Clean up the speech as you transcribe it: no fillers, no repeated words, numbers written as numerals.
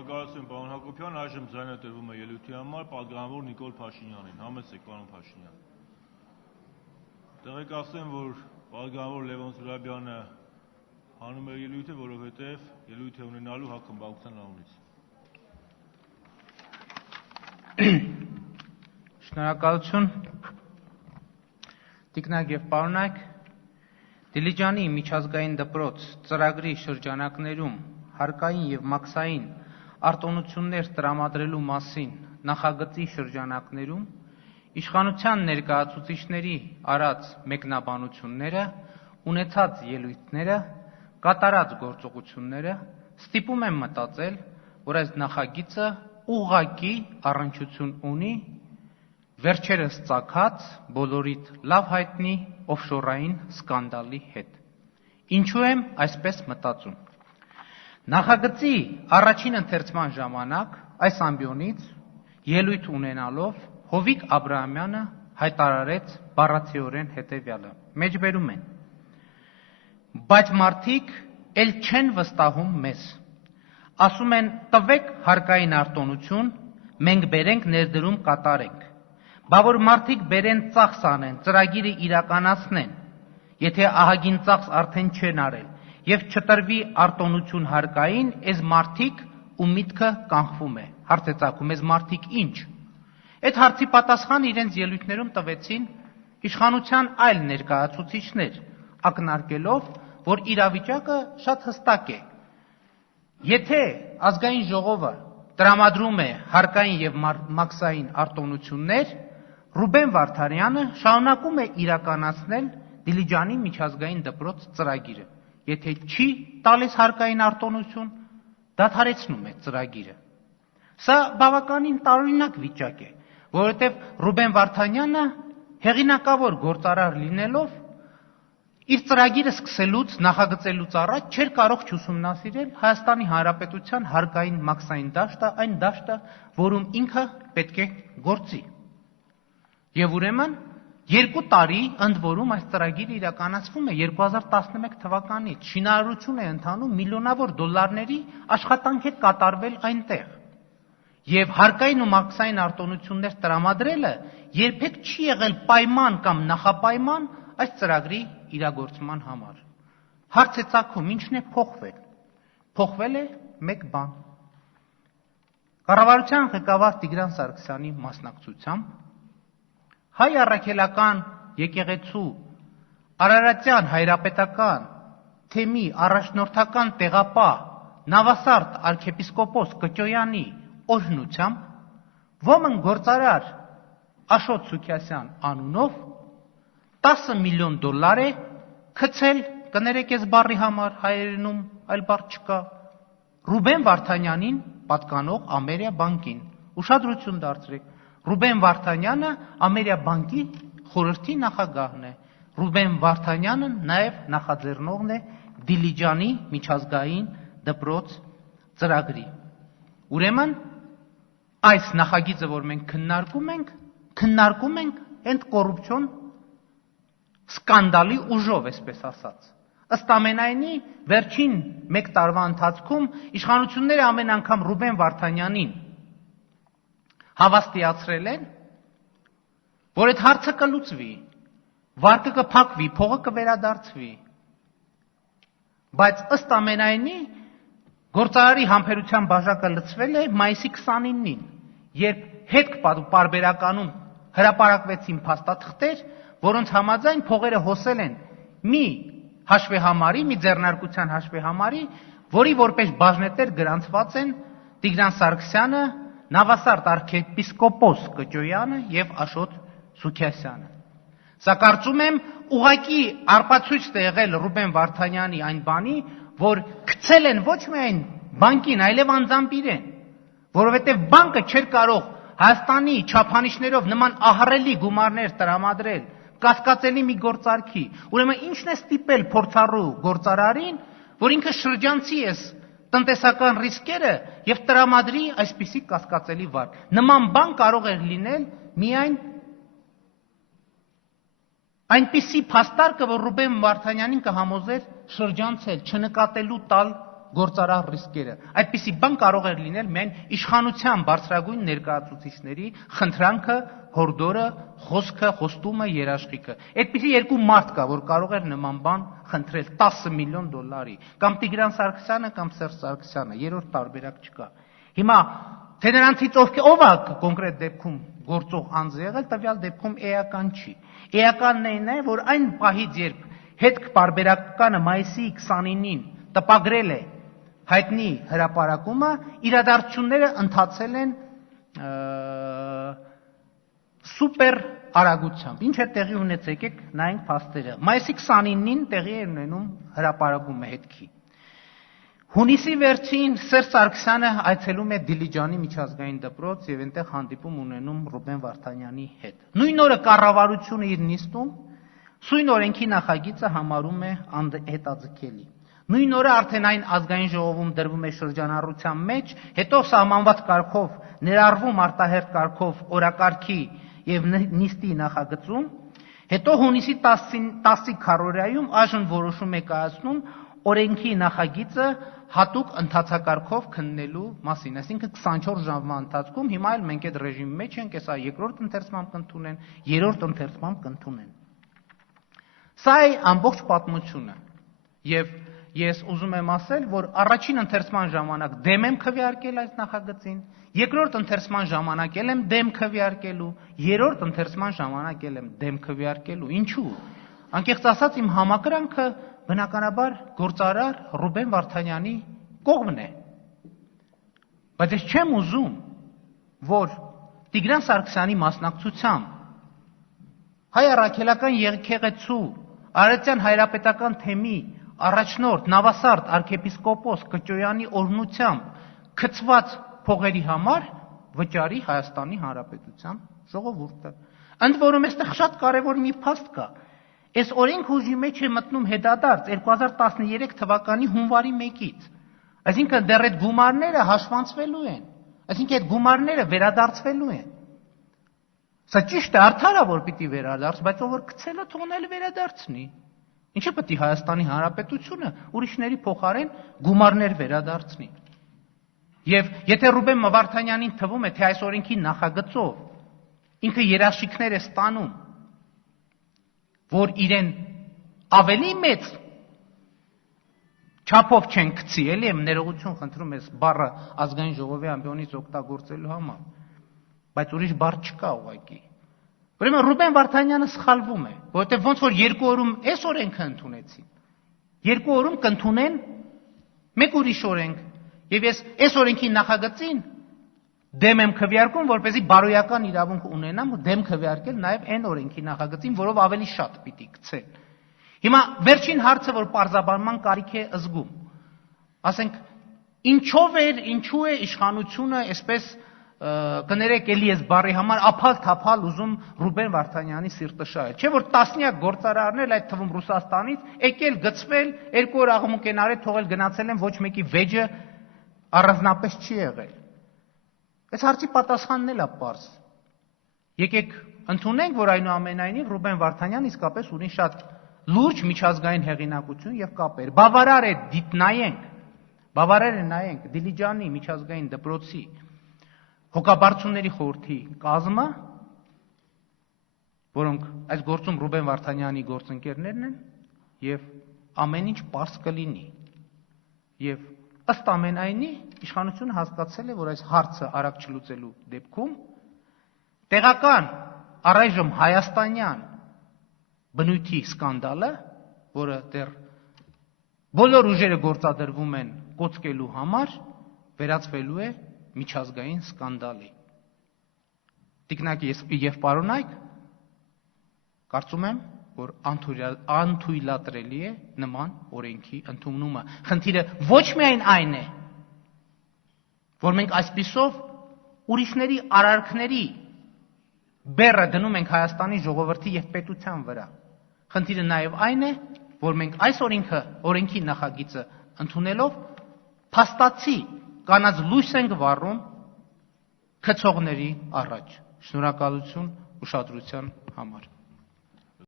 Շնորհակալություն, պարոն Հակոբյան, այժմ ձայնը տրվում է ելույթի համար պատգամավոր Նիկոլ Փաշինյանին, համեցեք, պարոն Փաշինյան։ Տեղեկացնեմ, որ պատգամավոր Լևոն Զուրաբյանը հանում է ելույթը, որովհետև ելույթ է ունենալու հակխմբակցության անունից։ Շնորհակալություն, տիկնակ և պարոնայք, Դիլիջանի միջազգային դպրոց ծրագրի շրջանակներում հարկային և մաքսային արտոնություններ տրամադրելու մասին նախագծի շրջանակներում իշխանության ներկայացուցիչների արած մեկնաբանությունները, ունեցած ելույթները, կատարած գործողությունները ստիպում են մտածել, որ այս նախագիծը ուղղակի առնչություն ունի վերջերս ծագած բոլորիդ լավ հայտնի օֆշորային սկանդալի հետ։ Ինչու եմ այսպես մտածում։ Նախագծի առաջին ընթերցման ժամանակ այս ամբիոնից ելույթ ունենալով Հովիկ Աբրահամյանը հայտարարեց բառացիորեն հետևյալը. մեջբերում են. բայց մարդիկ էլ չեն վստահում մեզ։ Ասում են տվեք հարկային արտոնություն, մենք բերենք ներդրում կատարենք։ Բա որ մարդիկ բերեն ծախս անեն, ծրագիրը իրականացնեն, եթե ահագին ծախս արդեն չեն արել, և չտրվի արտոնություն հարկային, այս մարդիկ ու միտքը կանխվում է։ Հարց է ծագում, այս մարդիկ ինչ։ Այդ հարցի պատասխան իրենց ելույթներում տվեցին իշխանության այլ ներկայացուցիչներ, ակնարկելով, որ իրավիճակը շատ հստակ է։ Եթե ազգային ժողովը տրամադրում է հարկային և մաքսային արտոնություններ, Ռուբեն Վարդանյանը շարունակում է իրականացնել Դիլիջանի միջազգային դպրոց ծրագիրը։ Եթե չի տալիս հարկային արտոնություն, դադարեցնում է ծրագիրը։ Սա բավականին տարօրինակ վիճակ է, որովհետև Ռուբեն Վարդանյանը հեղինակավոր գործարար լինելով իր ծրագիրը սկսելուց, նախագծելուց առաջ չէր կարող չուսումնասիրել Հայաստանի Հանրապետության հարկային մաքսային դաշտը, այն դաշտը, որում ինքը պետք է գործի։ Եվ ուրեմն 2 տարի ընդ որում այս ծրագիրը իրականացվում է 2011 թվականից, շինարարություն է ընթանում, միլիոնավոր դոլարների աշխատանք է կատարվել այնտեղ։ Եվ հարկային ու մաքսային արտոնություններ տրամադրելը երբեք չի եղել պայման կամ նախապայման այս ծրագրի իրագործման համար։ Հարց է ծագում, ինչն է փոխվել։ Փոխվել է մեկ բան։ Կառավարության ղեկավար Տիգրան Սարգսյանի մասնակցությամբ Հայ առաքելական եկեղեցու Արարատյան հայրապետական թեմի առաջնորդական տեղապահ Նավասարդ arczepiskopos Կճոյանի օրհնությամբ ոմն գործարար Աշոտ Սուքիասյան անունով 10 միլիոն դոլար է գցել, կներեք այս բառի համար հայերենում այլ բառ չկա, Ռուբեն Վարդանյանին պատկանող Ամերիա բանկին։ Ուշադրություն դարձրեք, Ռուբեն Վարդանյանը Ամերիա բանկի խորհրդի նախագահն է։ Ռուբեն Վարդանյանը նաև նախաձեռնողն է Դիլիջանի միջազգային դպրոց ծրագրի։ Ուրեմն այս նախագիծը, որ մենք քննարկում ենք այդ կոռուպցիոն սկանդալի ուժով, այսպես ասած։ Ըստ ամենայնի, վերջին 1 տարվա ընթացքում իշխանությունները ամեն անգամ Ռուբեն Վարդանյանին հավաստիացրել են, որ այդ հարցը կլուծվի, վարկը կփակվի, փողը կվերադարձվի։ Բայց ըստ ամենայնի, գործարարի համբերության բաժակը լցվել է մայիսի 29-ին, երբ հետք պարբերականում հրապարակվեցին փաստաթղթեր, որոնց համաձայն փողերը հոսել են մի հաշվեհամարի, մի ձեռնարկության հաշվեհամարի, որի որպես բաժնետեր գրանցված են Տիգրան Սարգսյանը, Նավասարդ arczepiskopos Կճոյանը և Աշոտ Սուքիասյանը։ Սա կարծում եմ ուղղակի ապացույց է եղել Ռուբեն Վարդանյանի այն բանի, որ գցել են ոչ միայն բանկին, այլև անձամբ իրեն, որովհետև բանկը չէր կարող Հայաստանի չափանիշներով նման ահռելի գումարներ տրամադրել կասկածելի մի գործարքի։ Ուրեմն ինչն է ստիպել փորձառու գործարարին, որ ինքը շրջանցի է տնտեսական ռիսկերը եւ տրամադրի այսպիսի կասկածելի վարկ։ Նման բան կարող էր լինել միայն այնպիսի փաստարկը, որ Ռուբեն Վարդանյանին կհամոզեր շրջանցել, չնկատելու տալ գործարար ռիսկերը։ Այդպիսի բան կարող էր լինել միայն իշխանության բարձրագույն ներկայացուցիչների խնդրանքը, հորդորը, խոսքը, խոստումը, երաշխիքը։ Այդպիսի երկու մարդ կա, որ կարող էր նման բան խնդրել 10 միլիոն դոլարի, կամ Տիգրան Սարգսյանը, կամ Սերժ Սարգսյանը, երրորդ տարբերակ չկա։ Հիմա թե նրանցից ով է կոնկրետ դեպքում գործող անձ եղել, տվյալ դեպքում էական չի։ Էականն այն է, որ այն պահից, երբ հետք պարբերականը մայիսի 29-ին տպագրել է հայտնի հրապարակումը, իրադարձությունները ընթացել են սուպեր արագությամբ։ Ինչ է տեղի ունեցել, եկեք նայենք փաստերը։ Մայիսի 29-ին տեղի է ունենում հրապարակումը հետքի։ Հունիսի վերջին Սերժ Սարգսյանը այցելում է Դիլիջանի միջազգային դպրոց եւ այնտեղ հանդիպում ունենում Ռուբեն Վարդանյանի հետ։ Նույն օրը կառավարությունը իր նիստում սույն օրենքի նախագիծը համարում է հետաձգելի։ Նույն օրը արդեն այն ազգային ժողովում դրվում է շրջանառության մեջ, հետո սահմանված կարգով ներառվում արտահերթ կարգով օրակարգի եւ նիստի նախագծում, հետո հունիսի 10-ի քառորյայում այժմ որոշում է կայացնում օրենքի նախագիծը հատուկ ընթացակարգով քննելու մասին, այսինքն 24 ժամվա ընթացքում, հիմա էլ մենք այդ ռեժիմի մեջ ենք, հեսա երկրորդ ընթերցմամբ կընդունեն, երրորդ ընթերցմամբ կընդունեն։ Սա է ամբողջ պատմությունը, եւ ես ուզում եմ ասել, որ առաջին ընթերցման ժամանակ դեմ եմ քվեարկել այս նախագծին, երկրորդ ընթերցման ժամանակ էլ եմ դեմ քվեարկելու, երրորդ ընթերցման ժամանակ էլ եմ դեմ քվեարկելու։ Ինչու՞։ Անկեղծ ասած, իմ համակրանքը բնականաբար գործարար Ռուբեն Վարդանյանի կողմն է։ Բայց ես չեմ ուզում, որ Տիգրան Սարգսյանի մասնակցությամբ հայ առաքելական եկեղեցու Արարատյան հայրապետական թեմի առաջնորդ Նավասարդ arczepiskopos Կճոյանի օրհնությամբ գծված փողերի համար վճարի Հայաստանի Հանրապետության ժողովուրդը։ Ընդ որում այստեղ շատ կարևոր մի փաստ կա։ Այս օրենք ուժի մեջ է մտնում հետադարձ 2013 թվականի հունվարի 1-ից։ Այսինքն դեռ այդ գումարները հաշվանցվելու են, այսինքն այդ գումարները վերադարձվելու են։ Սա ճիշտ է, արդար է, որ պիտի վերադարձ, բայց ով որ գցել է, թողնել վերադարձնի։ Ինչը պետք է Հայաստանի Հանրապետությունը ուրիշների փոխարեն գումարներ վերադարձնի։ Եվ եթե Ռուբեն Վարդանյանին թվում է, թե այս օրենքի նախագծով ինքը երաշխիքներ է ստանում, որ իրեն ավելի մեծ չափով չեն գցի, էլի եմ ներողություն խնդրում ես բառը ազգային ժողովի ամբիոնից օգտագործելու համար, բայց ուրիշ բառ չկա ուղղակի։ Ուրեմն Ռուբեն Վարդանյանը սխալվում է, որովհետև ոնց որ երկու օրում այս օրենքը ընդունեցին, երկու օրում կընդունեն մեկ ուրիշ օրենք, եւ ես այս օրենքի նախագծին դեմ եմ քվեարկում, որպեսզի բարոյական իրավունք ունենամ ու դեմ քվեարկել նաև այն օրենքի նախագծին, որով ավելի շատ պիտի գցեն։ Հիմա վերջին հարցը, որ պարզաբանման կարիք է զգում, ասենք ինչու է իշխանությունը այսպես կներեք էլի ես բարի համար ափալ-թափալ ուզում Ռուբեն Վարդանյանի սիրտը շահել։ Չէ՞ որ տասնյակ գործարարներ, այդ թվում Ռուսաստանից, եկել գծվել, երկու օր աղմուկ են արել, թողել գնացել են, ոչ մեկի վեճը առանձնապես չի եղել։ Այս հարցի պատասխանն էլ է պարզ։ Եկեք ընդունենք, որ այնուամենայնիվ Ռուբեն Վարդանյանն իսկապես ունի շատ լուրջ միջազգային հեղինակություն եւ կապեր։ Բավարար է նայենք Դիլիջանի միջազգային դպրոցի հոգաբարձությունների խորհրդի կազմը, որոնք այս գործում Ռուբեն Վարդանյանի գործընկերներն են, եւ ամեն ինչ պարզ կլինի։ Եվ ըստ ամենայնի իշխանությունը հասկացել է, որ այս հարցը արագ չլուծելու դեպքում տեղական առայժմ հայաստանյան բնույթի սկանդալը, որը դեռ բոլոր ուժերը գործադրվում են կոծկելու համար, վերածվելու է միջազգային սկանդալի։ Տիկնակ եւ պարոնայք, կարծում եմ, որ անթույլատրելի է նման օրենքի ընդունումը։ Խնդիրը ոչ միայն այն է, որ մենք այսպիսով ուրիշների արարքների բեռը դնում ենք Հայաստանի ժողովրդի եւ պետության վրա։ Խնդիրը նաեւ այն է, որ մենք այս օրենքի նախագիծը ընդունելով փաստացի կանաց լույս ենք վառում գցողների առաջ։ Շնորհակալություն ուշադրության համար։